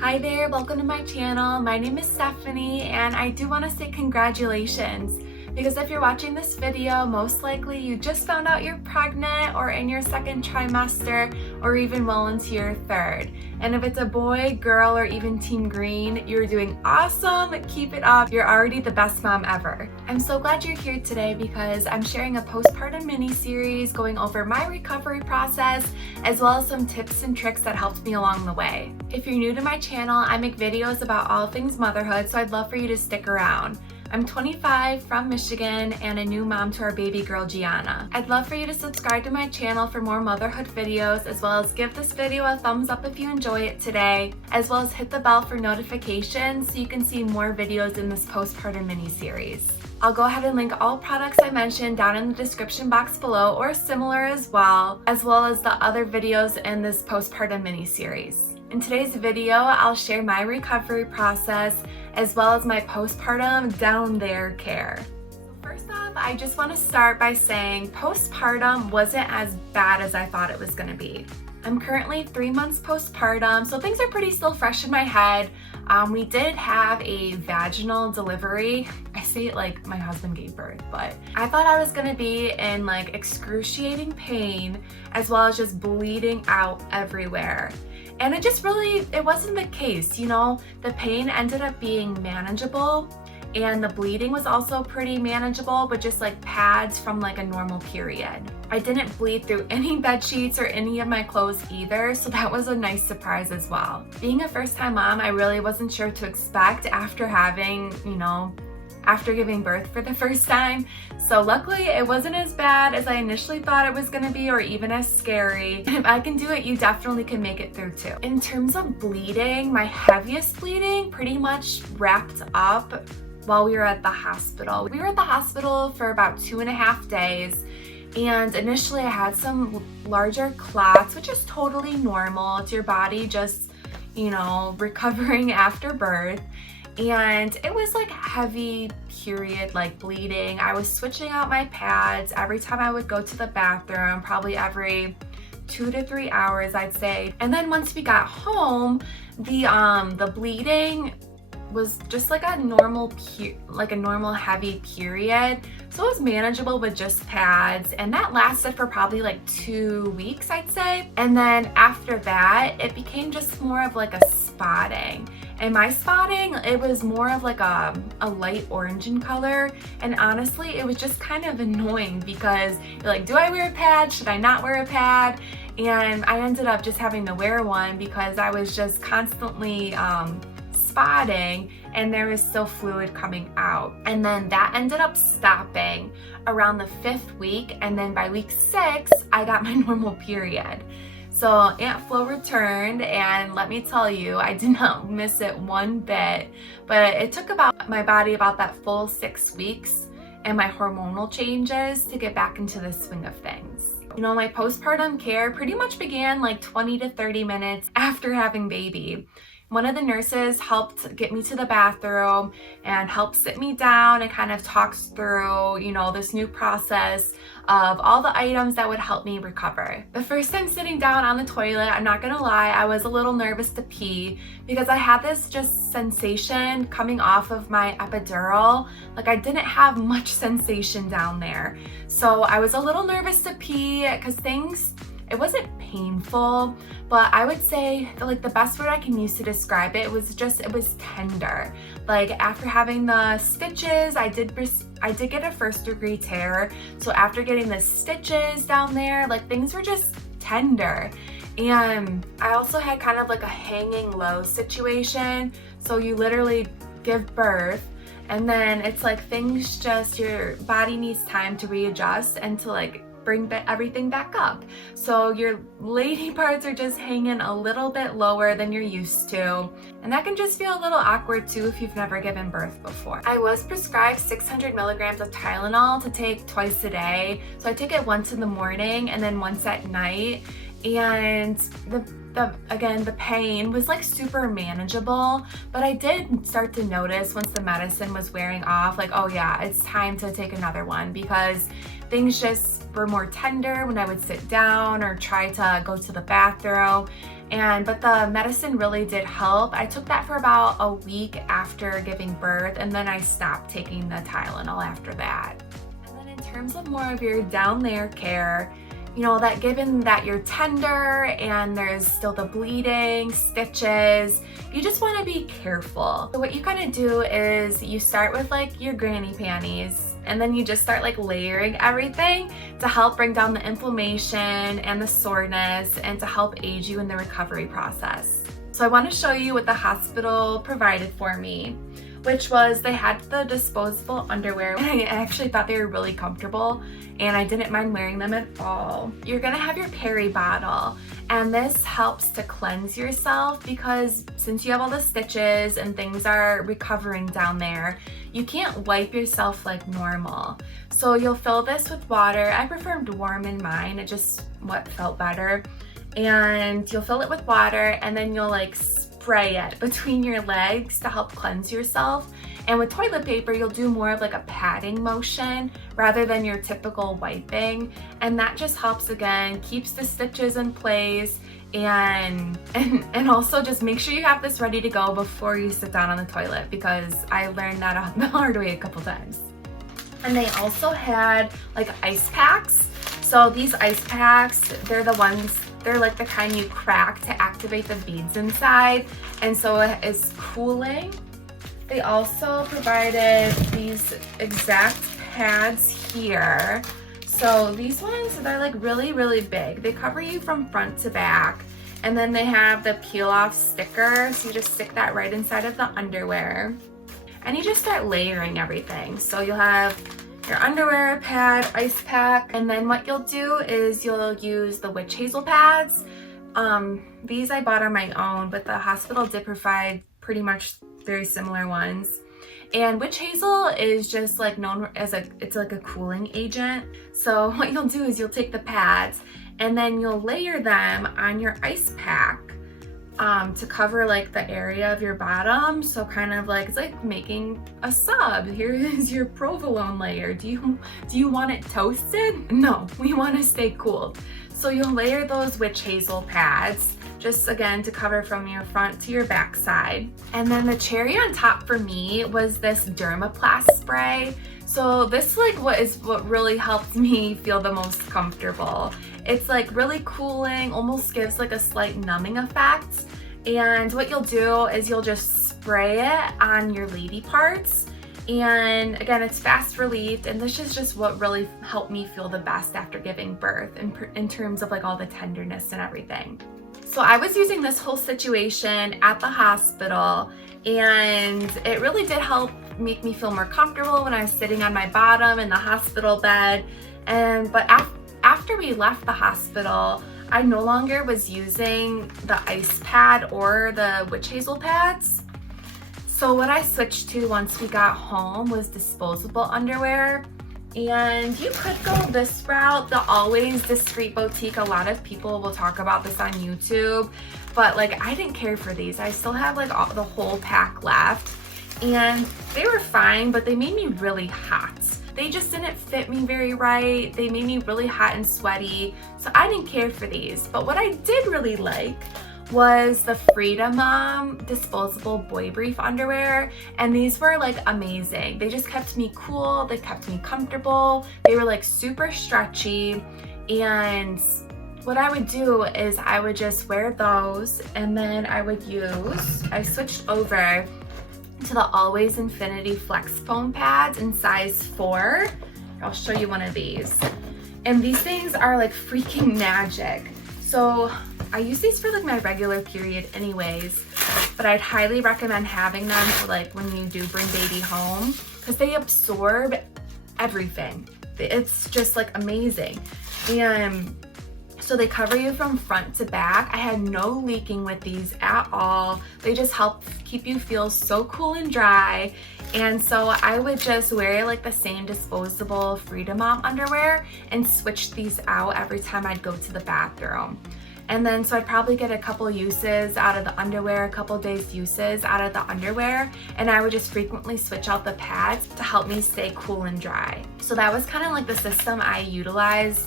Hi there, welcome to my channel. My name is Stephanie and I do want to say congratulations because if you're watching this video, most likely you just found out you're pregnant or in your second trimester or even well into your third. And if it's a boy, girl, or even team green, you're doing awesome. Keep it up. You're already the best mom ever. I'm so glad you're here today because I'm sharing a postpartum mini series going over my recovery process as well as some tips and tricks that helped me along the way. If you're new to my channel, I make videos about all things motherhood, so I'd love for you to stick around. I'm 25, from Michigan, and a new mom to our baby girl, Gianna. I'd love for you to subscribe to my channel for more motherhood videos, as well as give this video a thumbs up if you enjoy it today, as well as hit the bell for notifications so you can see more videos in this postpartum mini-series. I'll go ahead and link all products I mentioned down in the description box below or similar as well as the other videos in this postpartum mini-series. In today's video, I'll share my recovery process as well as my postpartum DownThere Care. First off, I just want to start by saying postpartum wasn't as bad as I thought it was going to be. I'm currently 3 months postpartum, so things are pretty still fresh in my head. We did have a vaginal delivery. I say it like my husband gave birth, but I thought I was gonna be in like excruciating pain as well as just bleeding out everywhere. And it wasn't the case, you know? The pain ended up being manageable and the bleeding was also pretty manageable, but just like pads from like a normal period. I didn't bleed through any bed sheets or any of my clothes either, so that was a nice surprise as well. Being a first-time mom, I really wasn't sure what to expect after giving birth for the first time. So luckily it wasn't as bad as I initially thought it was gonna be or even as scary. If I can do it, you definitely can make it through too. In terms of bleeding, my heaviest bleeding pretty much wrapped up while we were at the hospital. We were at the hospital for about 2.5 days. And initially I had some larger clots, which is totally normal. It's your body just, recovering after birth. And it was like heavy period, like bleeding. I was switching out my pads every time I would go to the bathroom, probably every 2 to 3 hours, I'd say. And then once we got home, the bleeding was just like a normal heavy period. So it was manageable with just pads, and that lasted for probably like 2 weeks, I'd say. And then after that, it became just more of like a spotting. And my spotting, it was more of like a light orange in color. And honestly, it was just kind of annoying because you're like, do I wear a pad? Should I not wear a pad? And I ended up just having to wear one because I was just constantly spotting and there was still fluid coming out. And then that ended up stopping around the 5th week, and then by week 6 I got my normal period. So Aunt Flo returned, and let me tell you, I did not miss it one bit, but it took my body about that full 6 weeks and my hormonal changes to get back into the swing of things. My postpartum care pretty much began like 20 to 30 minutes after having baby. One of the nurses helped get me to the bathroom and helped sit me down and kind of talks through, this new process of all the items that would help me recover. The first time sitting down on the toilet, I'm not gonna lie, I was a little nervous to pee because I had this just sensation coming off of my epidural. Like I didn't have much sensation down there. So I was a little nervous to pee because it wasn't painful, but I would say that like the best word I can use to describe it was tender. Like after having the stitches, I did get a 1st-degree tear. So after getting the stitches down there, like things were just tender. And I also had kind of like a hanging low situation. So you literally give birth and then it's like your body needs time to readjust and to like bring everything back up. So your lady parts are just hanging a little bit lower than you're used to. And that can just feel a little awkward too if you've never given birth before. I was prescribed 600 milligrams of Tylenol to take twice a day. So I take it once in the morning and then once at night. And the pain was like super manageable, but I did start to notice once the medicine was wearing off, like, oh yeah, it's time to take another one because things just were more tender when I would sit down or try to go to the bathroom. But the medicine really did help. I took that for about a week after giving birth, and then I stopped taking the Tylenol after that. And then in terms of more of your down there care, you know, that given that you're tender and there's still the bleeding, stitches, you just want to be careful. So what you kind of do is you start with like your granny panties, and then you just start like layering everything to help bring down the inflammation and the soreness and to help aid you in the recovery process. So I want to show you what the hospital provided for me, which was they had the disposable underwear. I actually thought they were really comfortable and I didn't mind wearing them at all. You're gonna have your peri bottle, and this helps to cleanse yourself because since you have all the stitches and things are recovering down there, you can't wipe yourself like normal. So you'll fill this with water. I preferred warm in mine, it just what felt better. And you'll fill it with water, and then you'll like spray it between your legs to help cleanse yourself. And with toilet paper, you'll do more of like a patting motion rather than your typical wiping. And that just helps, again, keeps the stitches in place, and also just make sure you have this ready to go before you sit down on the toilet, because I learned that the hard way a couple times. And they also had like ice packs. So these ice packs, they're like the kind you crack to activate the beads inside, and so it is cooling. They also provided these exact pads here. So these ones, they're like really, really big. They cover you from front to back, and then they have the peel off sticker, so you just stick that right inside of the underwear, and you just start layering everything. So you'll have your underwear, pad, ice pack, and then what you'll do is you'll use the witch hazel pads. These I bought on my own, but the hospital did provide pretty much very similar ones. And witch hazel is just like known as it's like a cooling agent. So what you'll do is you'll take the pads and then you'll layer them on your ice pack to cover like the area of your bottom. So kind of like, it's like making a sub. Here is your provolone layer. Do you want it toasted? No, we want to stay cooled. So you'll layer those witch hazel pads, just again to cover from your front to your back side. And then the cherry on top for me was this Dermaplast spray. So this like what really helped me feel the most comfortable. It's like really cooling, almost gives like a slight numbing effect. And what you'll do is you'll just spray it on your lady parts. And again, it's fast relief, and this is just what really helped me feel the best after giving birth in terms of like all the tenderness and everything. So I was using this whole situation at the hospital, and it really did help make me feel more comfortable when I was sitting on my bottom in the hospital bed. But after we left the hospital, I no longer was using the ice pad or the witch hazel pads. So what I switched to once we got home was disposable underwear. And you could go this route, the Always Discreet Boutique. A lot of people will talk about this on YouTube, but like I didn't care for these. I still have like the whole pack left, and they were fine, but they made me really hot. They just didn't fit me very right. They made me really hot and sweaty, so I didn't care for these. But what I did really like was the Freedom disposable boy brief underwear, and these were like amazing. They just kept me cool, they kept me comfortable, they were like super stretchy. And what I would do is I would just wear those, and then I switched over to the Always Infinity Flex Foam pads in size 4. I'll show you one of these. And these things are like freaking magic. So I use these for like my regular period anyways, but I'd highly recommend having them for like when you do bring baby home, because they absorb everything. It's just like amazing. And so they cover you from front to back. I had no leaking with these at all. They just help keep you feel so cool and dry. And so I would just wear like the same disposable Freedom underwear and switch these out every time I'd go to the bathroom. And then so I'd probably get a couple uses out of the underwear, a couple days uses out of the underwear, and I would just frequently switch out the pads to help me stay cool and dry. So that was kind of like the system I utilized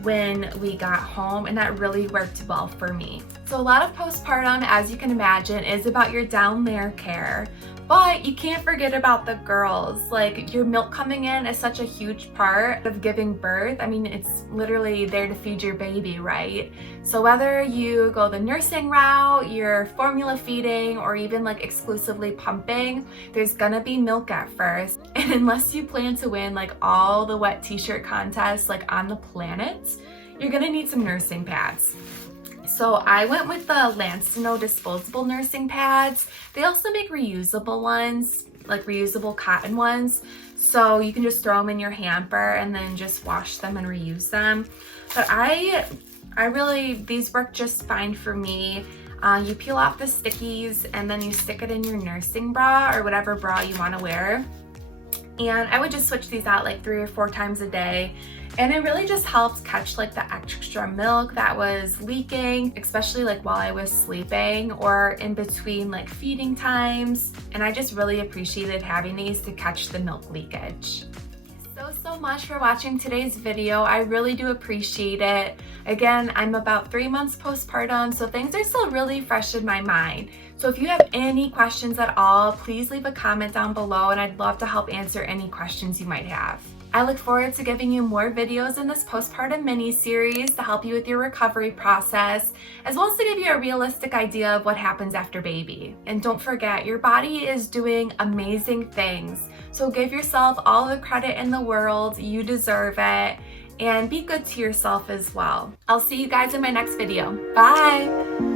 when we got home, and that really worked well for me. So a lot of postpartum, as you can imagine, is about your down there care. But you can't forget about the girls. Like, your milk coming in is such a huge part of giving birth. I mean, it's literally there to feed your baby, right? So whether you go the nursing route, you're formula feeding, or even like exclusively pumping, there's gonna be milk at first. And unless you plan to win like all the wet t-shirt contests like on the planet, you're gonna need some nursing pads. So I went with the Lancino disposable nursing pads. They also make reusable ones, like reusable cotton ones. So you can just throw them in your hamper and then just wash them and reuse them. But I really, these work just fine for me. You peel off the stickies and then you stick it in your nursing bra or whatever bra you want to wear. And I would just switch these out like 3 or 4 times a day. And it really just helps catch like the extra milk that was leaking, especially like while I was sleeping or in between like feeding times. And I just really appreciated having these to catch the milk leakage. So much for watching today's video. I really do appreciate it. Again, I'm about 3 months postpartum, so things are still really fresh in my mind. So if you have any questions at all, please leave a comment down below and I'd love to help answer any questions you might have. I look forward to giving you more videos in this postpartum mini-series to help you with your recovery process, as well as to give you a realistic idea of what happens after baby. And don't forget, your body is doing amazing things. So give yourself all the credit in the world, you deserve it, and be good to yourself as well. I'll see you guys in my next video. Bye!